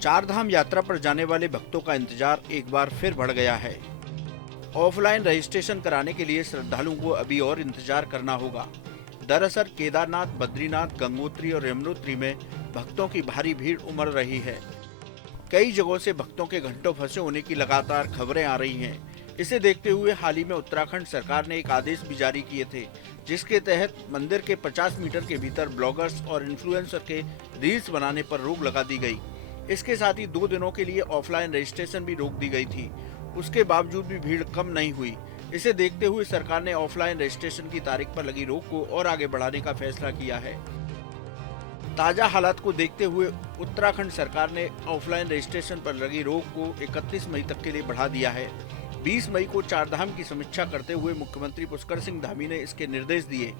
चारधाम यात्रा पर जाने वाले भक्तों का इंतजार एक बार फिर बढ़ गया है। ऑफलाइन रजिस्ट्रेशन कराने के लिए श्रद्धालुओं को अभी और इंतजार करना होगा। दरअसल केदारनाथ, बद्रीनाथ, गंगोत्री और यमुनोत्री में भक्तों की भारी भीड़ उमड़ रही है। कई जगहों से भक्तों के घंटों फंसे होने की लगातार खबरें आ रही हैं। इसे देखते हुए हाल ही में उत्तराखंड सरकार ने एक आदेश भी जारी किए थे, जिसके तहत मंदिर के 50 मीटर के भीतर ब्लॉगर्स और इन्फ्लुएंसर के रील्स बनाने पर रोक लगा दी गई। इसके साथ ही 2 दिनों के लिए ऑफलाइन रजिस्ट्रेशन भी रोक दी गई थी। उसके बावजूद भी भीड़ कम नहीं हुई। इसे देखते हुए सरकार ने ऑफलाइन रजिस्ट्रेशन की तारीख पर लगी रोक को और आगे बढ़ाने का फैसला किया है। ताजा हालात को देखते हुए उत्तराखंड सरकार ने ऑफलाइन रजिस्ट्रेशन पर लगी रोक को 31 मई तक के लिए बढ़ा दिया है। 20 मई को चारधाम की समीक्षा करते हुए मुख्यमंत्री पुष्कर सिंह धामी ने इसके निर्देश दिए।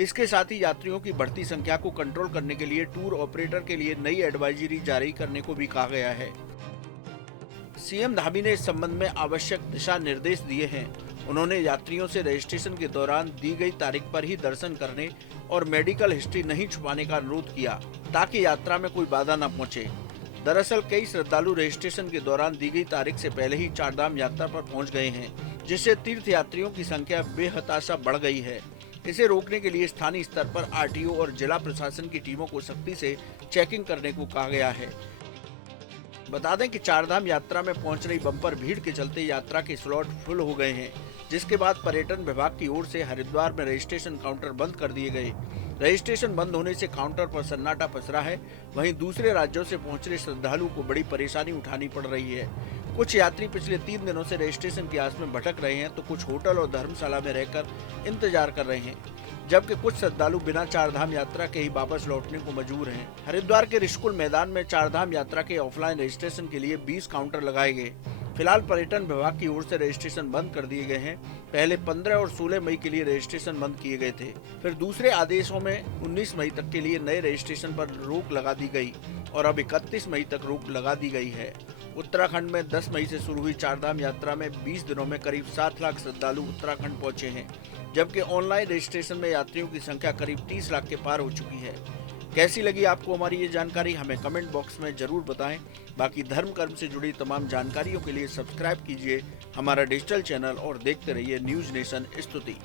इसके साथ ही यात्रियों की बढ़ती संख्या को कंट्रोल करने के लिए टूर ऑपरेटर के लिए नई एडवाइजरी जारी करने को भी कहा गया है। सीएम धामी ने इस संबंध में आवश्यक दिशा निर्देश दिए हैं। उन्होंने यात्रियों से रजिस्ट्रेशन के दौरान दी गई तारीख पर ही दर्शन करने और मेडिकल हिस्ट्री नहीं छुपाने का अनुरोध किया, ताकि यात्रा में कोई बाधा न पहुंचे। दरअसल कई श्रद्धालु रजिस्ट्रेशन के दौरान दी गई तारीख से पहले ही चारधाम यात्रा पर पहुंच गए हैं, जिससे तीर्थ यात्रियों की संख्या बेहताशा बढ़ गई है। इसे रोकने के लिए स्थानीय स्तर पर आरटीओ और जिला प्रशासन की टीमों को सख्ती से चेकिंग करने को कहा गया है। बता दें कि चारधाम यात्रा में पहुंच रही बम्पर भीड़ के चलते यात्रा के स्लॉट फुल हो गए हैं, जिसके बाद पर्यटन विभाग की ओर से हरिद्वार में रजिस्ट्रेशन काउंटर बंद कर दिए गए। रजिस्ट्रेशन बंद होने से काउंटर पर सन्नाटा पसरा है। वहीं दूसरे राज्यों से पहुंच रहे श्रद्धालुओं को बड़ी परेशानी उठानी पड़ रही है। कुछ यात्री पिछले 3 दिनों से रजिस्ट्रेशन की आस में भटक रहे हैं, तो कुछ होटल और धर्मशाला में रहकर इंतजार कर रहे हैं, जबकि कुछ श्रद्धालु बिना चारधाम यात्रा के ही वापस लौटने को मजबूर हैं। हरिद्वार के ऋषिकुल मैदान में चारधाम यात्रा के ऑफलाइन रजिस्ट्रेशन के लिए 20 काउंटर लगाए गए। फिलहाल पर्यटन विभाग की ओर से रजिस्ट्रेशन बंद कर दिए गए हैं। पहले 15 और 16 मई के लिए रजिस्ट्रेशन बंद किए गए थे। फिर दूसरे आदेशों में 19 मई तक के लिए नए रजिस्ट्रेशन पर रोक लगा दी गई और अब 31 मई तक रोक लगा दी गई है। उत्तराखंड में 10 मई से शुरू हुई चारधाम यात्रा में 20 दिनों में करीब 7 लाख श्रद्धालु उत्तराखंड पहुंचे हैं, जबकि ऑनलाइन रजिस्ट्रेशन में यात्रियों की संख्या करीब 30 लाख के पार हो चुकी है। कैसी लगी आपको हमारी ये जानकारी, हमें कमेंट बॉक्स में जरूर बताएं। बाकी धर्म कर्म से जुड़ी तमाम जानकारियों के लिए सब्सक्राइब कीजिए हमारा डिजिटल चैनल और देखते रहिए न्यूज नेशन स्तुति।